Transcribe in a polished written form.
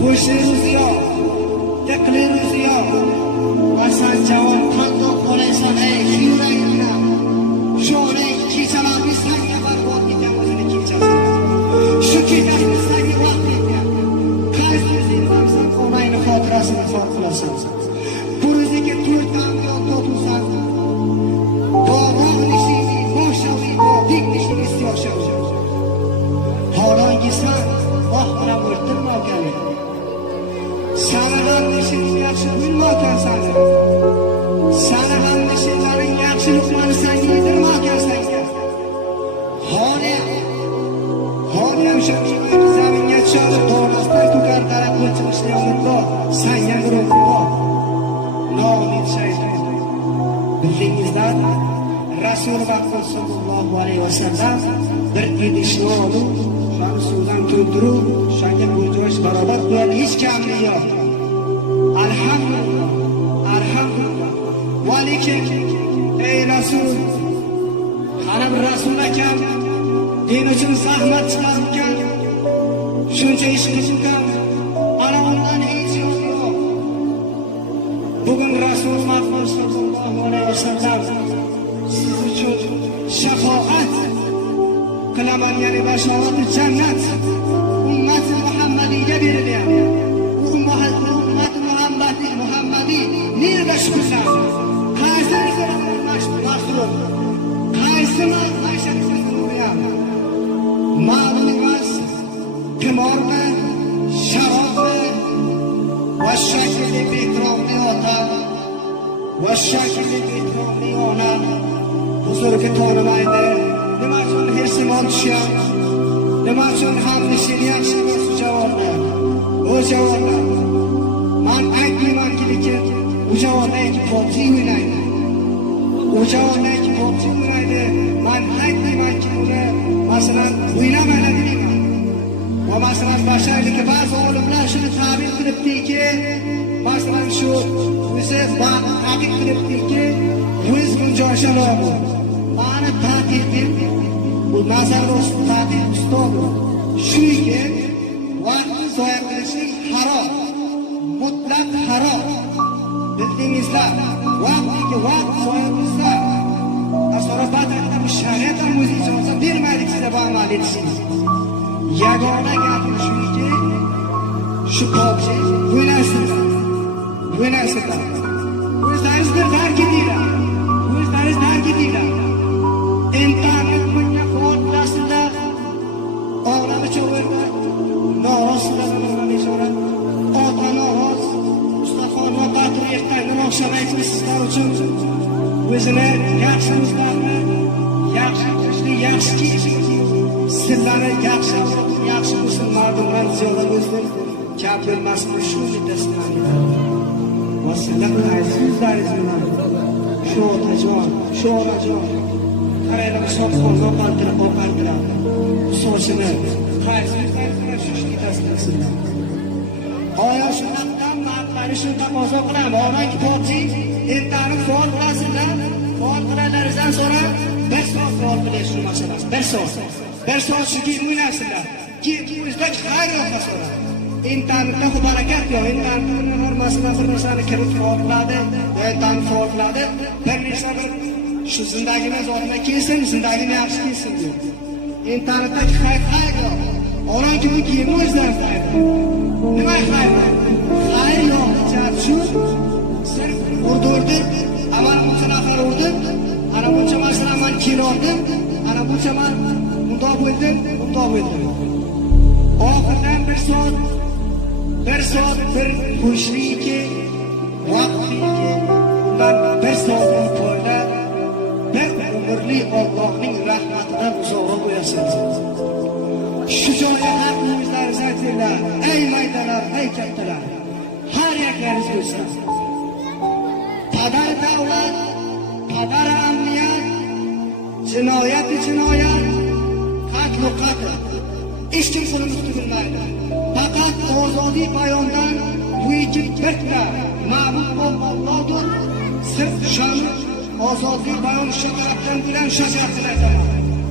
Qo'shni yo'q, iqlimiz yo'q. Hasan javon qandoq bo'laysan ey yuragimda. Sho'rang kechalarni senga barbod etgan o'zini kechasi. Shu kechani senga vaqt etgan. Qaysi inson onayni xotirasini xor qilasan. Buruziga to'rt kamyon topilsan. Bog'ning ishini boshlaydi, dikishni istiyosham. Holangisan, vaqt bilan o'tirma o'g'lim. Sana ham ishing yaxshi bilmoqsan. Sana ham ishinglaring yaxshi bilmoqsan, yedirmoqsan. Holi o'sha zaminga tushib, to'g'risdan ko'kar taraf o'tishni unutma. Senga guruh noumid shayton. Bildingizlar, Rasululloh sollallohu alayhi vasallam bir idishni olib, shuni suvdan to'ldirib, shunga bo'ydosh barobar qo'yadi, hech kamli yo'q. Alhamdulillah. Va lekin ey Rasul, qana bir Rasul akam din uchun zahmat chiqargan, shuncha ish qilgan, ana undan hech yo'q. Bugun Rasululloh sollallohu alayhi vasallam siz uchun shafoat qilaman, ya'ni bashorat jannat ummati Muhammadiyga berilyapti. Ummati Muhammadiy nega shukrlar? Qaysi mahrum? Qaysi mashaqatni ko'ryapti? Ma'lum emas, qimormi, sharobmi, va shakli betromni ota, va shakli betromni ona huzuriga tonimaydi. Nima uchun hirsimon tushyapti? Nima uchun hamma seni yaxshi ko'rsa javobni? O javoblar. Man aytmaymanki, lekin u javobdagi poti o'ynaydi. U javobdagi poti o'ynaydi. Man aytmaymanki, uni masalan o'ynamaydi deyman. Va masalan basharlikka ba'zi olimlar shuni ta'bir qilibdiki, masalan shu o'zi ta'bir qilibdiki, o'z munjoshalari. Ma'ni ta'bir bu nazardosh ta'bir ustobi. Shunga vaqtni zoya qilishlik harom. Mutlaq harom. Bildingizlar, vaqtiga vaqt zoya qilsa, asorabatda bu shariat ham o'zi ijozat bermaydi sizga bu amal etishingiz. Yagona gapi shuki, shu pokchi o'ynasizlar. O'zlaringiz dark edinglar. Internet bunga foydasizlar. Oğlanı çoğurda, noroslar nishora. Ota noros, Mustafo'ni qatir ertadan oqshom aytmisizlar uchun o'zini yaxshiliklarni, yaxshi qilishni, yaxshi kiyishni, sizlarni yaxshi musulmonlardan ziyoda o'zim gap bilmasam shu muddasidan. Va sizlarning azizlaringiz bilan shu otajon, shu onajon qaraylar sopxonni oqartiradi. Sochini qaysi shushni tasdiqlasizlar. Oya shundan maqtani shu taqozo qilamiz. Onaki poti ertani faol qilasizlar. Faol qilalaringizdan sonra 1 soat faol qilasiz masalan. 1 soat shuki o'ynasizlar. Keyin o'zida xayr yo'qsa sonra. İnternetda bu barakat yo'q. İnternetni hammasidan bir narsani kirib faol qiladi. Internet faol qiladi. Bir narsa shu zindagimiz o'rniga kelsin, zindagini yaxshi kelsin deydi. İnternetdagi xayr yo'q. Onaki bu kiyimni o'zlari qiladi. Nima xayr? Xayr yo'q. Shu sirf urdirdi, avval buncha nafar urdi, ana buncha masalan men keldim, ana buncha men bundoq bo'ldim. Oxirdan 1 soat bir xushliki, vaqtiki, undan 1 soat foyda, bir umrli Allohning rahmatidan uzoqroq bo'lasiniz. Shu joyga ham o'zlaringiz aytinglar, ey maydalar, ey kattalar, har yaqlaringiz bo'lsin. Qadar davlat, qadar amniyat, jinoyat, qatl. Hech kim buni bilmaydi. Faqat ozodiy bayondan bu ikki birda ma'lum Allohdir. Sirf shani ozodiy bayon shu tarafdan bilan shajarlar aytaman.